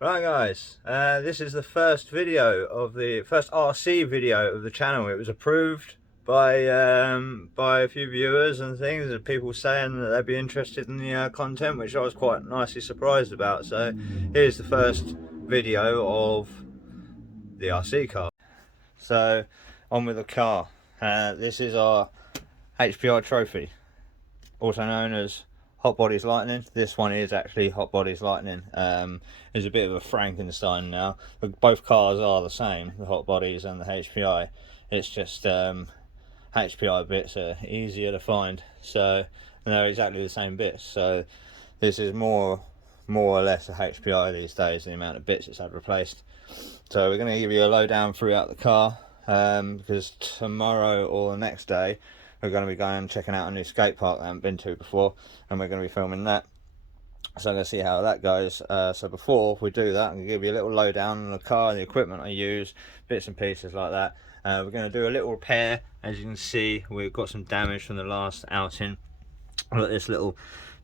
Right guys, this is the first video of the first RC video of the channel. It was approved by a few viewers and things, and people saying that they'd be interested in the content, which I was quite nicely surprised about. So here's the first video of the RC car. So on with the car. This is our HPI trophy, also known as Hot Bodies Lightning. This one is actually Hot Bodies Lightning. It's a bit of a Frankenstein now. Both cars are the same, the Hot Bodies and the HPI. It's just HPI bits are easier to find, so they're exactly the same bits. So this is more or less a HPI these days, the amount of bits it's had replaced. So we're going to give you a lowdown throughout the car, because tomorrow or the next day we're going to be going and checking out a new skate park that I haven't been to before, and we're going to be filming that. So let's see how that goes. So before we do that, I'm going to give you a little lowdown on the car, the equipment I use, bits and pieces like that. We're going to do a little repair. As you can see, we've got some damage from the last outing. I've got this little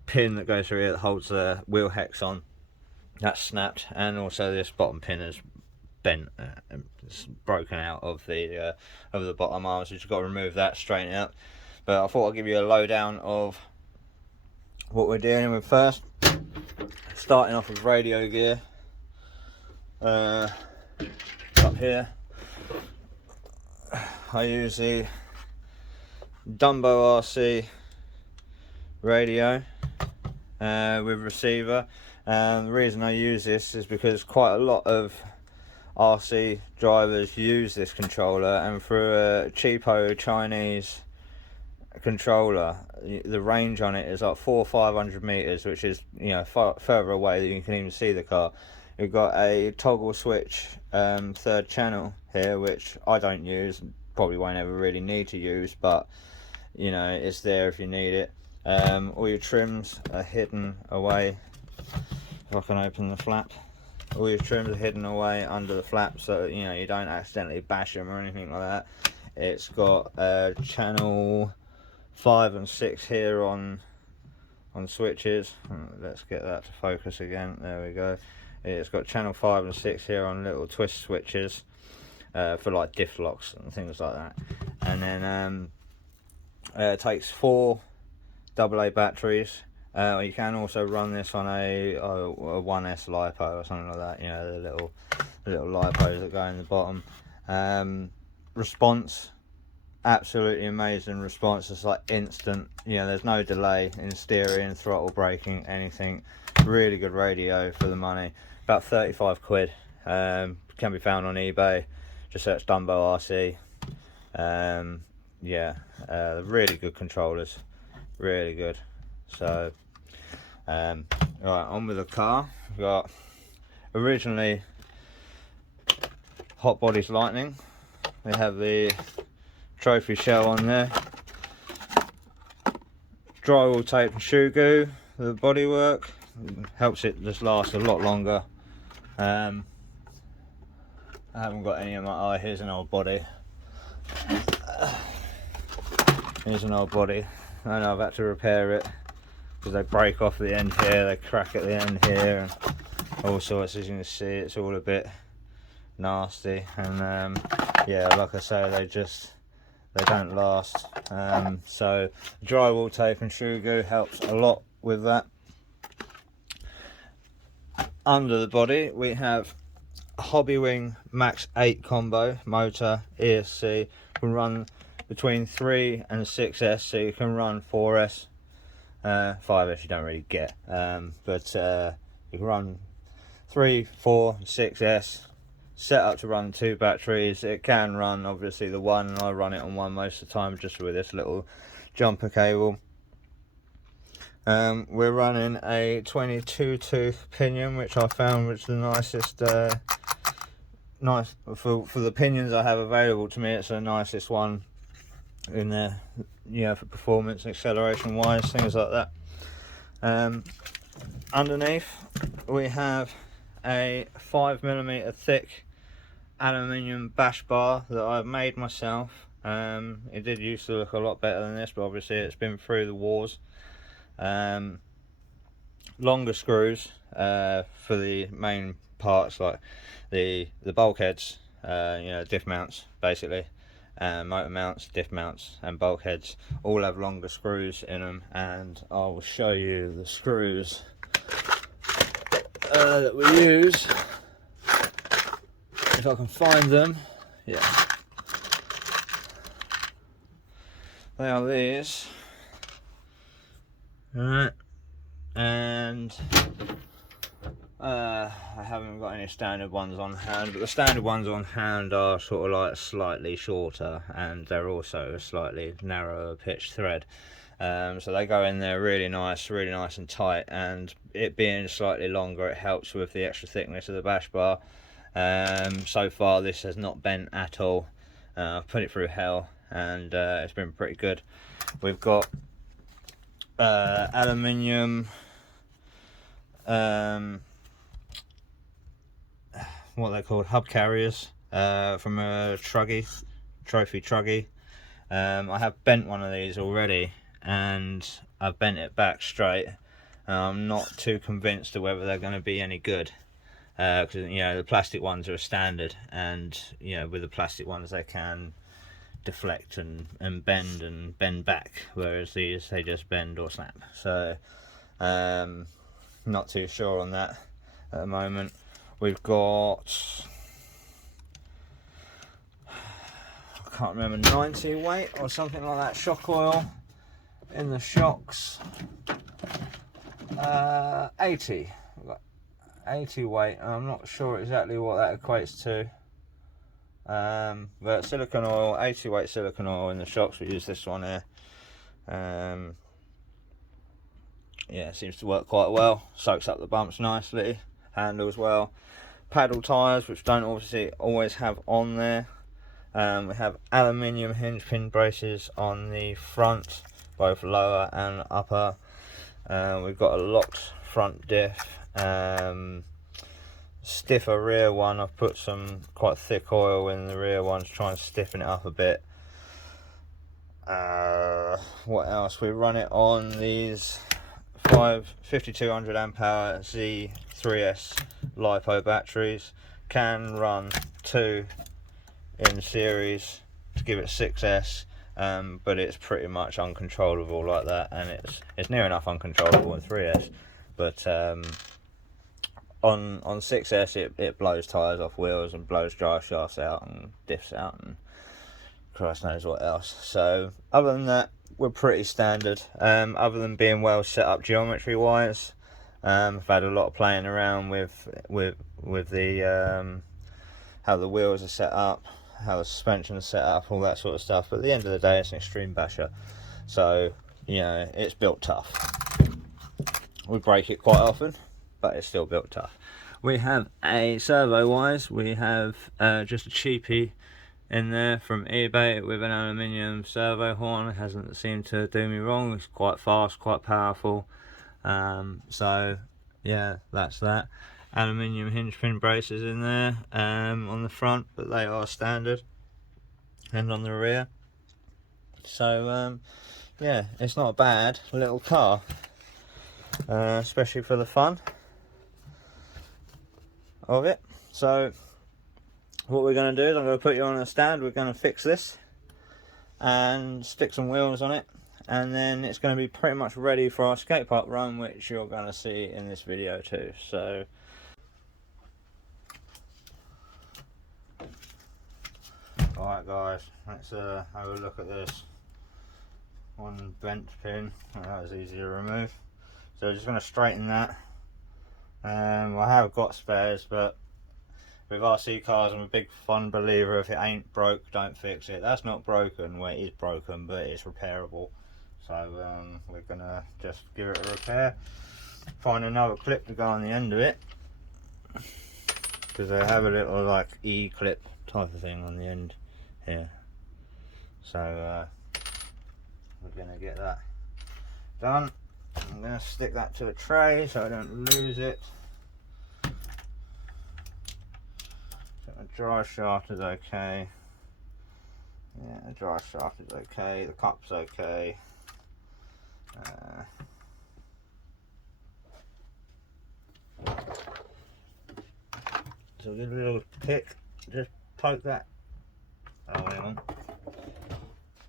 pin that goes through here that holds the wheel hex on. That's snapped, and also this bottom pin is bent, it's broken out of the bottom arm, so you've got to remove that, straighten it up. But I thought I'd give you a lowdown of what we're dealing with first. Starting off with radio gear. Up here I use the Dumbo RC radio with receiver. The reason I use this is because quite a lot of RC drivers use this controller, and for a cheapo Chinese controller, the range on it is like 400 or 500 meters, which is, you know, far further away than you can even see the car. You've got a toggle switch third channel here, which I don't use, probably won't ever really need to use, but you know, it's there if you need it. All your trims are hidden away. If I can open the flap, all your trims are hidden away under the flap, so you know you don't accidentally bash them or anything like that. It's got channel 5 and 6 here on switches. Let's get that to focus again. There we go. It's got channel 5 and 6 here on little twist switches for like diff locks and things like that. And then it takes 4 AA batteries. You can also run this on a 1S Lipo or something like that. You know, the little Lipos that go in the bottom. Response, absolutely amazing response. It's like instant. You know, there's no delay in steering, throttle, braking, anything. Really good radio for the money. About 35 quid. Can be found on eBay. Just search Dumbo RC. Yeah, really good controllers, really good. So right, on with the car. We've got originally Hot Bodies Lightning. We have the trophy shell on there, drywall tape and shoe glue. The bodywork helps it just last a lot longer. I haven't got any of my here's an old body. Here's an old body. I know I've had to repair it because they break off the end here, they crack at the end here, and all sorts. As you can see, it's all a bit nasty, and yeah, like I say, they don't last. So drywall tape and shoe glue helps a lot with that. Under the body we have a Hobbywing Max 8 combo motor, ESC. Can run between 3 and 6S, so you can run 4S, 5S you don't really get, but you can run 3, 4, 6S. Set up to run 2 batteries. It can run obviously the one, and I run it on one most of the time just with this little jumper cable. We're running a 22 tooth pinion, which I found was the nicest, nice for the pinions I have available to me. It's the nicest one in there, you know, for performance and acceleration wise, things like that. Underneath we have a 5mm thick aluminium bash bar that I've made myself. It did used to look a lot better than this, but obviously it's been through the wars. longer screws for the main parts, like the bulkheads, you know, diff mounts basically, motor mounts, diff mounts and bulkheads all have longer screws in them, and I will show you the screws that we use if I can find them. Yeah, they are these. Alright, and I haven't got any standard ones on hand, but the standard ones on hand are sort of like slightly shorter, and they're also a slightly narrower pitch thread. So they go in there really nice and tight, and it being slightly longer, it helps with the extra thickness of the bash bar. So far this has not bent at all. I've put it through hell, and it's been pretty good. We've got aluminium, what they're called, hub carriers, from a trophy truggy. I have bent one of these already, and I've bent it back straight. I'm not too convinced of whether they're going to be any good, because you know, the plastic ones are a standard, and you know, with the plastic ones they can deflect and bend back, whereas these, they just bend or snap. So not too sure on that at the moment. We've got, I can't remember, 90 weight or something like that shock oil in the shocks. 80. We've got 80 weight. I'm not sure exactly what that equates to. But silicone oil, 80 weight silicone oil in the shocks. We use this one here. Yeah, it seems to work quite well. Soaks up the bumps nicely. Handles well. Paddle tyres, which don't obviously always have on there. We have aluminium hinge pin braces on the front, both lower and upper. We've got a locked front diff. Stiffer rear one. I've put some quite thick oil in the rear one to try and stiffen it up a bit. What else? We run it on these 5200 amp hour Z3S Lipo batteries. Can run 2 in series to give it 6S, but it's pretty much uncontrollable like that, and it's near enough uncontrollable in 3S, but on 6S it blows tyres off wheels and blows drive shafts out and diffs out and Christ knows what else. So other than that, we're pretty standard, other than being well set up geometry wise. I've had a lot of playing around with the how the wheels are set up, how the suspension is set up, all that sort of stuff. But at the end of the day, it's an extreme basher, so you know, it's built tough. We break it quite often, but it's still built tough. We have a servo wise, we have just a cheapie in there from eBay with an aluminium servo horn. It hasn't seemed to do me wrong. It's quite fast, quite powerful. So yeah, that's that. Aluminium hinge pin braces in there on the front, but they are standard, and on the rear. So yeah, it's not a bad little car, especially for the fun of it. So what we're going to do is I'm going to put you on a stand. We're going to fix this and stick some wheels on it, and then it's going to be pretty much ready for our skate park run, which you're going to see in this video too. So alright guys, let's have a look at this. One bent pin, that was easy to remove. So we're just going to straighten that. I have got spares, but with RC cars, I'm a big fun believer, if it ain't broke, don't fix it. That's not broken, well it is broken, but it's repairable. So we're going to just give it a repair. Find another clip to go on the end of it, because they have a little like E-clip type of thing on the end here. So we're going to get that done. I'm going to stick that to a tray so I don't lose it. The drive shaft is okay. Yeah, the drive shaft is okay. The cup's okay. So give it a little pick, just poke that. Oh, hang on.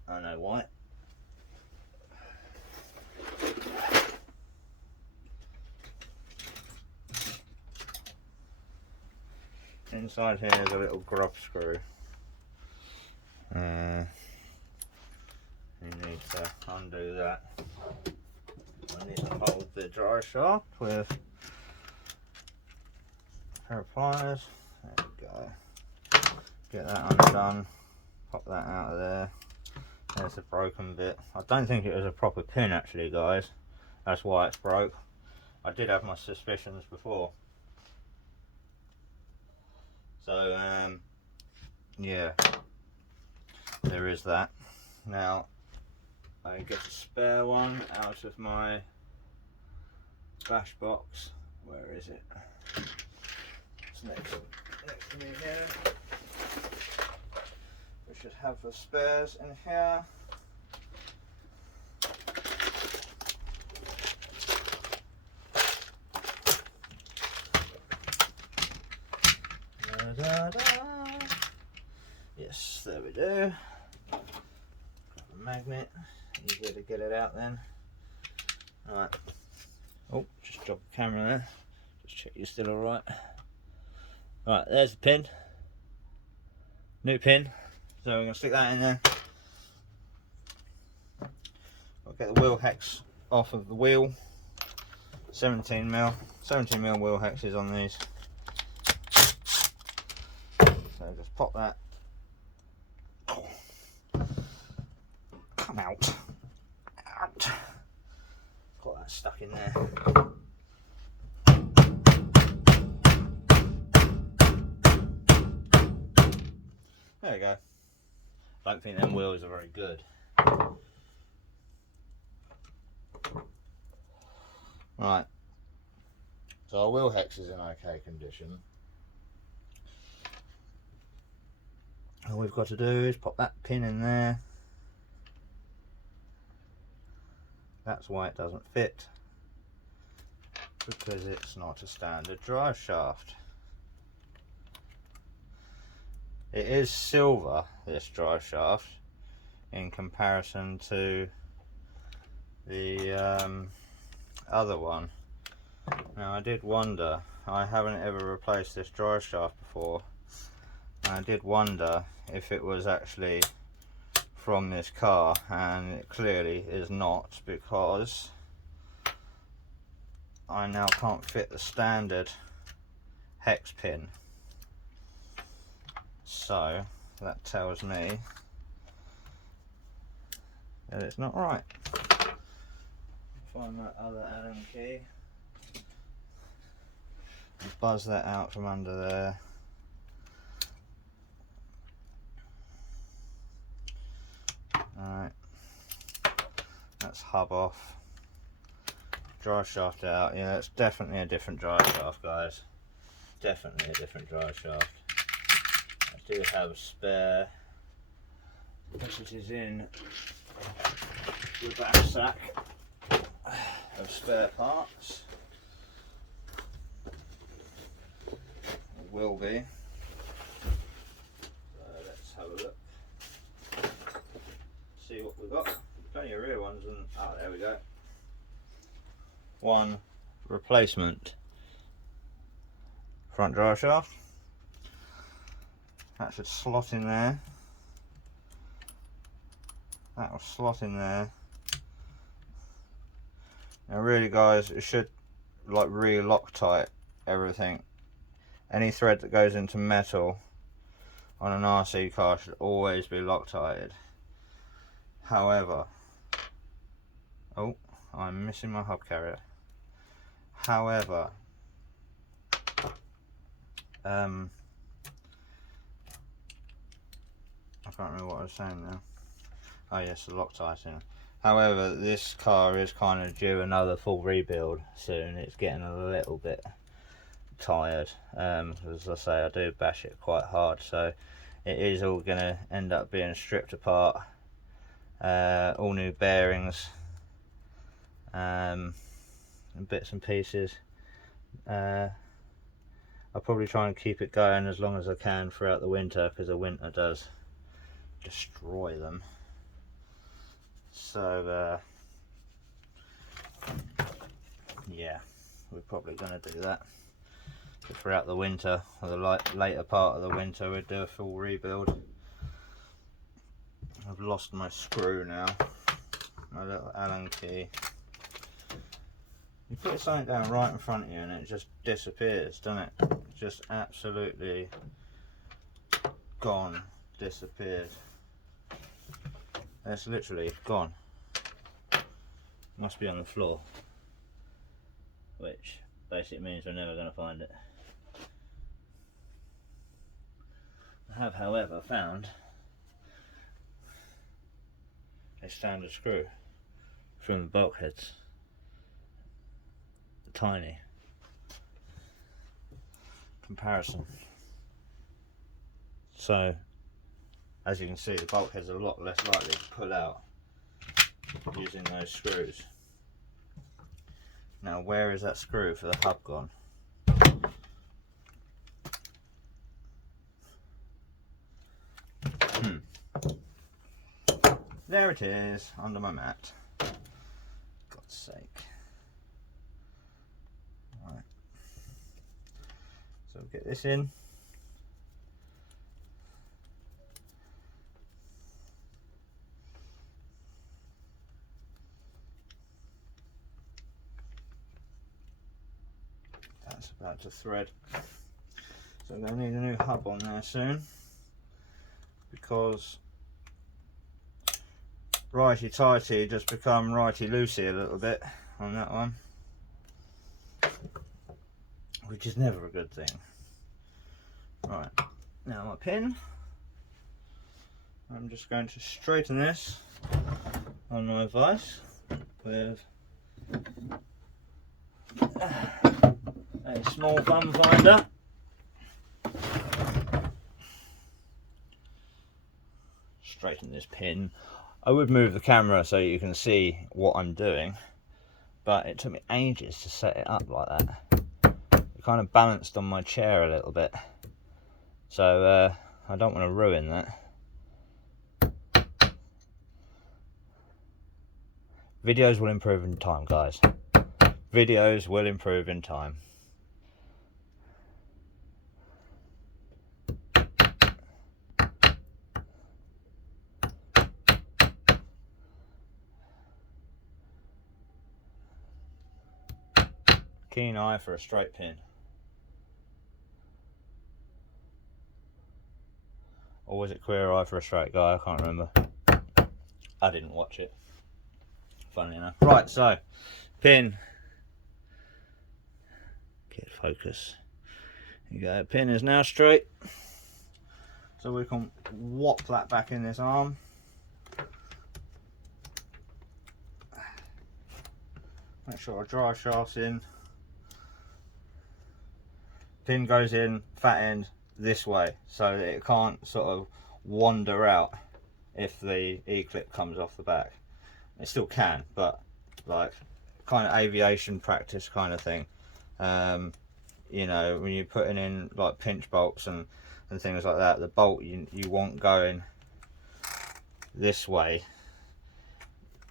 I know why. Inside here is a little grub screw. You need to undo that. I need to hold the dry shaft with a pair of pliers. There we go. Get that undone. Pop that out of there. There's the broken bit. I don't think it was a proper pin actually, guys. That's why it's broke. I did have my suspicions before. So yeah, there is that. Now I get a spare one out of my bash box. Where is it? It's next to me here. We should have the spares in here. Da, da, da. Yes, there we do. Got a magnet, easier to get it out then. Alright. Oh, just dropped the camera there. Just check you're still alright. Alright, there's the pin. New pin. So we're going to stick that in there. I'll get the wheel hex off of the wheel. 17mm wheel hexes on these. So just pop that. Come out. Out. Got that stuck in there. There we go. I don't think them wheels are very good. Right. So our wheel hex is in okay condition. All we've got to do is pop that pin in there. That's why it doesn't fit, because it's not a standard drive shaft. It is silver, this drive shaft, in comparison to the other one. Now I did wonder, I haven't ever replaced this drive shaft before, and I did wonder if it was actually from this car, and it clearly is not, because I now can't fit the standard hex pin. So that tells me that it's not right. Find that other Allen key. Buzz that out from under there. Alright, that's hub off. Drive shaft out. Yeah, it's definitely a different drive shaft, guys. Definitely a different drive shaft. I do have a spare, which it is in the back sack of spare parts. It will be. So let's have a look. See what we've got. Plenty of rear ones, and oh, there we go. One replacement front drive shaft. That should slot in there. That will slot in there. Now really guys, it should like really Loctite everything. Any thread that goes into metal on an RC car should always be Loctited. However, oh, I'm missing my hub carrier. However, I can't remember what I was saying now. Oh yes, the Loctiting. However, this car is kind of due another full rebuild soon. It's getting a little bit tired. As I say, I do bash it quite hard, so it is all going to end up being stripped apart. All new bearings, and bits and pieces. I'll probably try and keep it going as long as I can throughout the winter, because the winter does destroy them. So yeah, we're probably going to do that. But throughout the winter, or the later part of the winter, we'll do a full rebuild. I've lost my screw now, my little Allen key. You put something down right in front of you and it just disappears, doesn't it? Just absolutely gone, disappeared. It's literally gone. Must be on the floor, which basically means we're never going to find it. I have, however, found a standard screw from the bulkheads. Tiny comparison. So, as you can see, the bulkheads are a lot less likely to pull out using those screws. Now, where is that screw for the hub gone? There it is, under my mat. God's sake. Right. So get this in. That's about to thread. So I'm going to need a new hub on there soon, because righty tighty just become righty loosey a little bit on that one, which is never a good thing. Right, now my pin, I'm just going to straighten this on my vise with a small thumb finder. Straighten this pin. I would move the camera so you can see what I'm doing, but it took me ages to set it up like that. It kind of balanced on my chair a little bit, so I don't want to ruin that. Videos will improve in time, guys. Videos will improve in time. Keen eye for a straight pin. Or was it queer eye for a straight guy? I can't remember. I didn't watch it, funnily enough. Right, so pin. Get focus. There you go. Pin is now straight. So we can whop that back in this arm. Make sure our drive shaft's in. Pin goes in, fat end this way, so that it can't sort of wander out if the E-clip comes off the back. It still can, but like kind of aviation practice kind of thing. You know, when you're putting in like pinch bolts and things like that, the bolt you want going this way,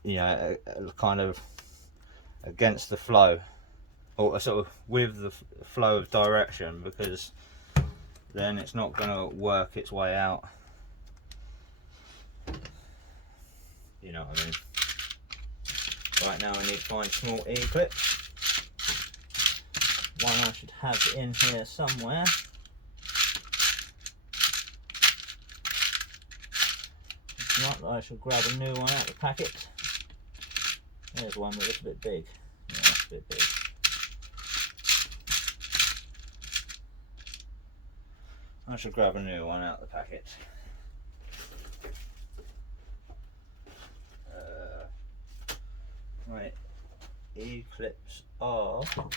you know, kind of against the flow, or sort of with the flow of direction, because then it's not going to work its way out. You know what I mean? Right, now I need to find small E-clips. One I should have in here somewhere. If not, I should grab a new one out of the packet. There's one that looks a bit big. Yeah, that's a bit big. I should grab a new one out of the packet. Right, E-clips are, oh,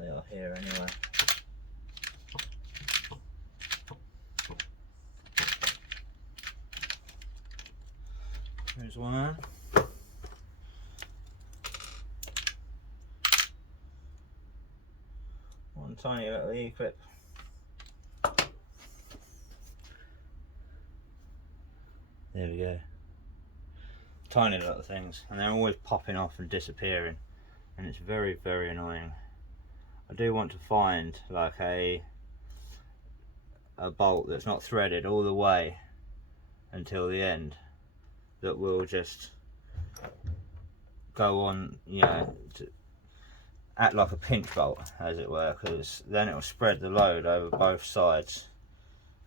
they are here anyway. Here's one. tiny little E-clip. There we go. Tiny little things, and they're always popping off and disappearing, and it's very, very annoying. I do want to find like a bolt that's not threaded all the way until the end, that will just go on, you know, to act like a pinch bolt, as it were, because then it will spread the load over both sides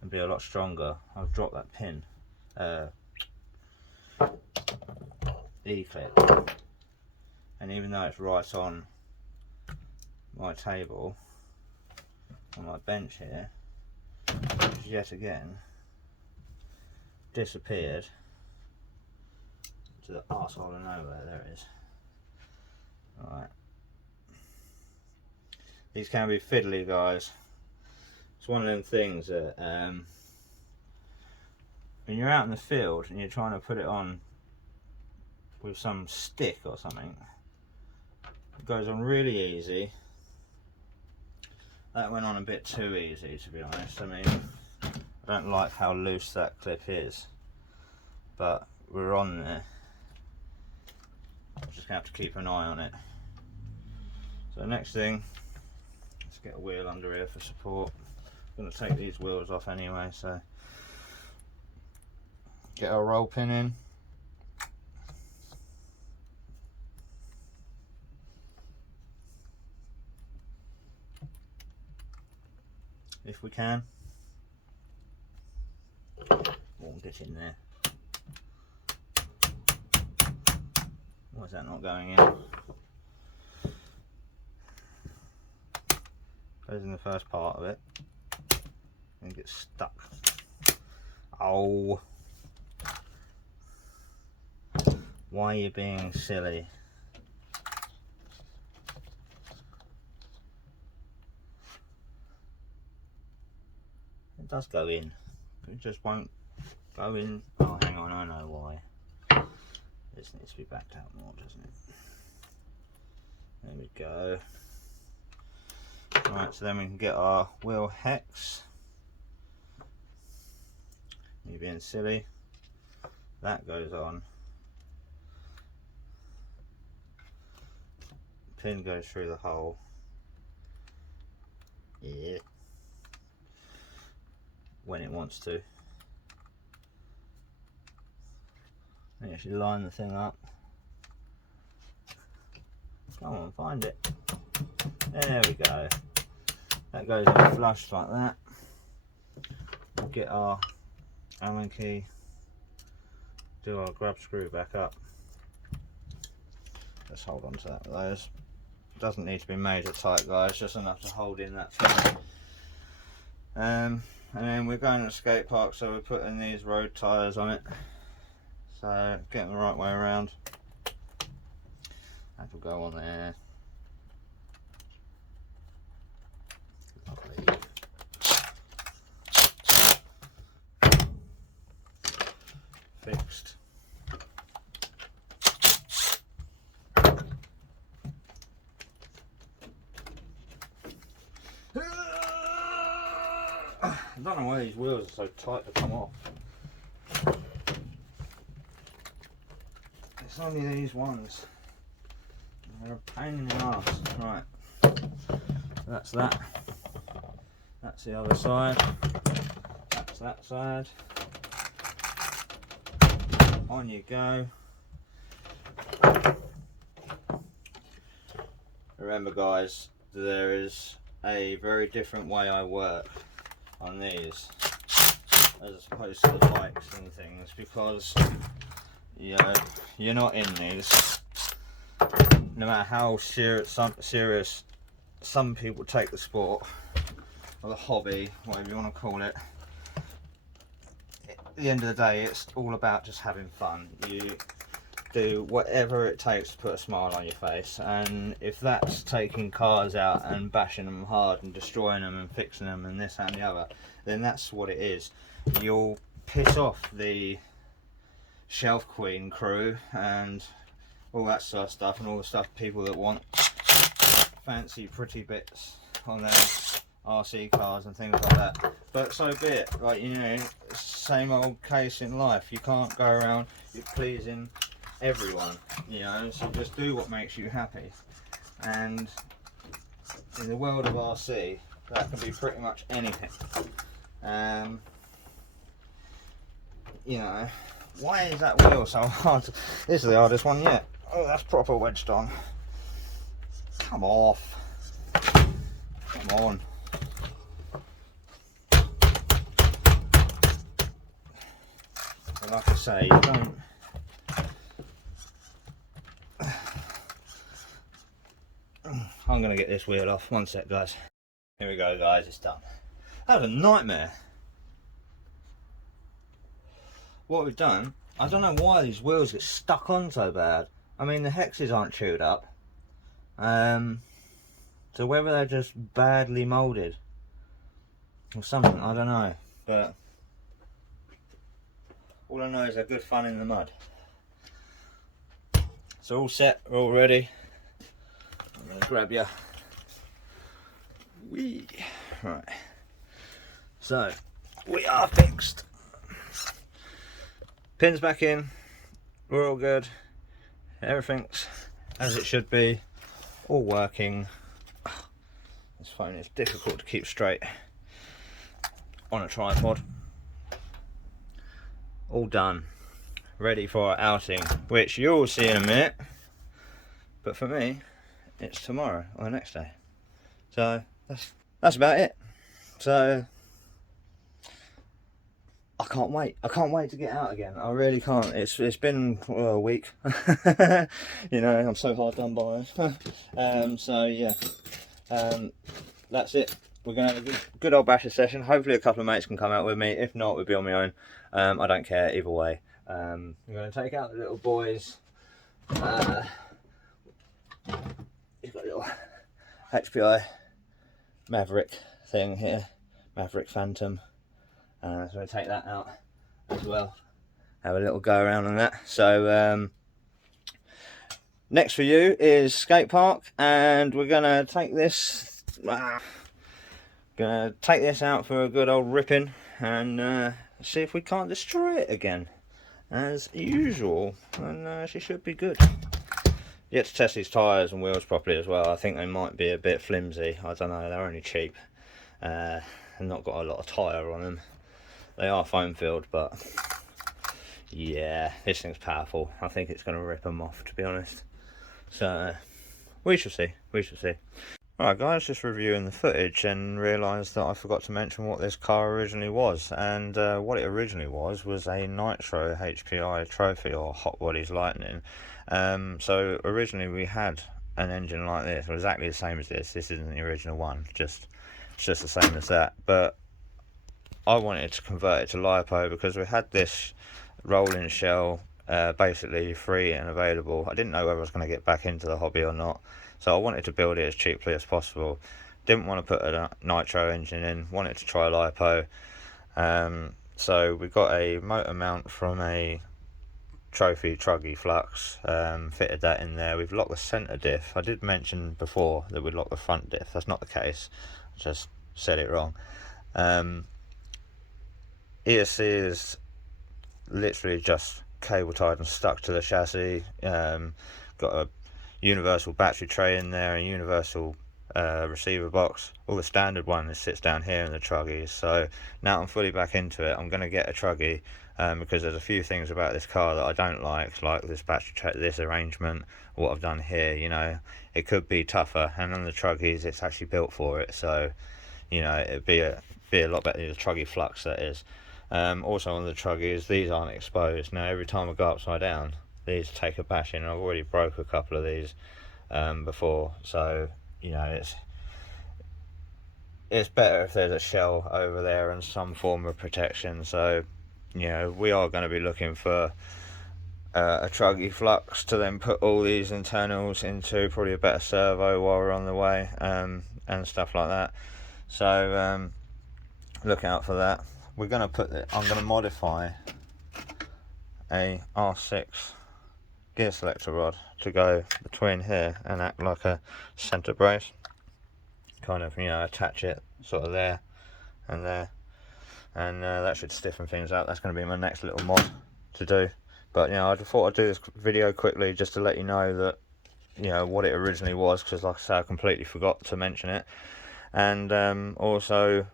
and be a lot stronger. I'll drop that pin, E-clip, and even though it's right on my table, on my bench here, it's yet again disappeared to the arsehole of nowhere. There it is. Alright. These can be fiddly, guys. It's one of them things that when you're out in the field and you're trying to put it on with some stick or something, it goes on really easy. That went on a bit too easy, to be honest. I mean, I don't like how loose that clip is, but we're on there. I'm just gonna have to keep an eye on it. So next thing, let's get a wheel under here for support. I'm gonna take these wheels off anyway, so get our roll pin in. If we can. Won't get in there. Why is that not going in? Goes in the first part of it and gets stuck. Oh, why are you being silly? It does go in, it just won't go in. Oh, hang on, I know why. This needs to be backed out more, doesn't it? There we go. Right, so then we can get our wheel hex. You being silly. That goes on. Pin goes through the hole. Yeah. When it wants to. I actually line the thing up. Come on, find it. There we go. That goes in flush like that. We'll get our Allen key, do our grub screw back up. Let's hold on to that with those. Doesn't need to be major tight, guys, just enough to hold in that thing. And then we're going to a skate park, so we're putting these road tyres on it. So get them the right way around. That will go on there. Lovely. Fixed. I don't know why these wheels are so tight to come off. It's only these ones. They're a pain in the ass. Right. That's that. That's the other side. That's that side. On you go. Remember, guys, there is a very different way I work on these as opposed to the bikes and things, because you're not in these. No matter how serious some people take the sport or the hobby, whatever you want to call it, at the end of the day, it's all about just having fun. You do whatever it takes to put a smile on your face, and if that's taking cars out and bashing them hard and destroying them and fixing them and this and the other, then that's what it is. You'll piss off the Shelf Queen crew and all that sort of stuff, and all the stuff, people that want fancy pretty bits on their RC cars and things like that. But so be it. Like, you know, same old case in life. You can't go around pleasing everyone, you know, so just do what makes you happy. And in the world of RC, that can be pretty much anything. You know, why is that wheel so hard? This is the hardest one yet. Oh, that's proper wedged on. Come off. Come on. And like I say, you don't. I'm going to get this wheel off. One sec, guys. Here we go, guys. It's done. That was a nightmare. What we've done, I don't know why these wheels get stuck on so bad. I mean, the hexes aren't chewed up. So whether they're just badly moulded or something, I don't know. But all I know is they're good fun in the mud. So all set, we're all ready. I'm going to grab you. Whee! Right. So, we are fixed. Pins back in. We're all good. Everything's as it should be. All working. This phone is difficult to keep straight on a tripod. All done. Ready for our outing, which you'll see in a minute. But for me, it's tomorrow or the next day. So that's about it. So I can't wait. I can't wait to get out again. I really can't. It's been a week. You know, I'm so hard done by. So yeah, that's it. We're gonna have a good old basher session. Hopefully a couple of mates can come out with me. If not, we'll be on my own. I don't care either way. I'm gonna take out the little boys. He's got a little HPI Maverick thing here, Maverick Phantom. So we'll take that out as well. Have a little go around on that. So next for you is skate park, and we're gonna take this. Gonna take this out for a good old ripping and see if we can't destroy it again, as usual. And she should be good. Yet to test these tyres and wheels properly as well. I think they might be a bit flimsy. I don't know. They're only cheap and not got a lot of tyre on them. They are foam filled, but yeah, this thing's powerful. I think it's going to rip them off, to be honest. So we shall see. We shall see. Alright guys, just reviewing the footage and realised that I forgot to mention what this car originally was. And what it originally was a Nitro HPI trophy, or Hot Bodies Lightning. So originally we had an engine like this, exactly the same as this. This isn't the original one, it's just the same as that. But I wanted to convert it to Lipo because we had this rolling shell basically free and available. I didn't know whether I was going to get back into the hobby or not, so I wanted to build it as cheaply as possible. Didn't want to put a nitro engine in, wanted to try Lipo. So we got a motor mount from a trophy Truggy Flux, fitted that in there. We've locked the centre diff. I did mention before that we'd lock the front diff. That's not the case, I just said it wrong. ESC is literally just cable tied and stuck to the chassis. Got a universal battery tray in there, a universal receiver box. All the standard one sits down here in the Truggies. So now I'm fully back into it. I'm going to get a Truggy because there's a few things about this car that I don't like this battery tray, this arrangement, what I've done here. You know, it could be tougher, and on the Truggies it's actually built for it. So you know, it'd be a lot better than the Truggy Flux, that is. Also on the Truggies, these aren't exposed. Now every time I go upside down, these take a bashing. I've already broke a couple of these before, so you know, it's better if there's a shell over there and some form of protection. So you know, we are going to be looking for a Truggy Flux to then put all these internals into, probably a better servo while we're on the way, and stuff like that. So look out for that. We're going to I'm going to modify a R6 gear selector rod to go between here and act like a center brace. kind of, you know, attach it sort of there and there, and that should stiffen things up. That's going to be my next little mod to do. But you know, I thought I'd do this video quickly just to let you know that, you know, what it originally was, because like I say, I completely forgot to mention it. And also,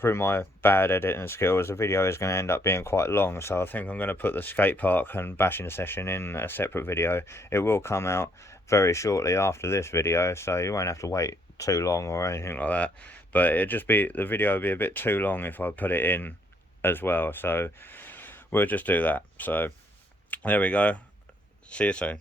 through my bad editing skills, the video is going to end up being quite long, so I think I'm going to put the skate park and bashing session in a separate video. It will come out very shortly after this video, so you won't have to wait too long or anything like that. But the video will be a bit too long if I put it in as well, so we'll just do that. So there we go. See you soon.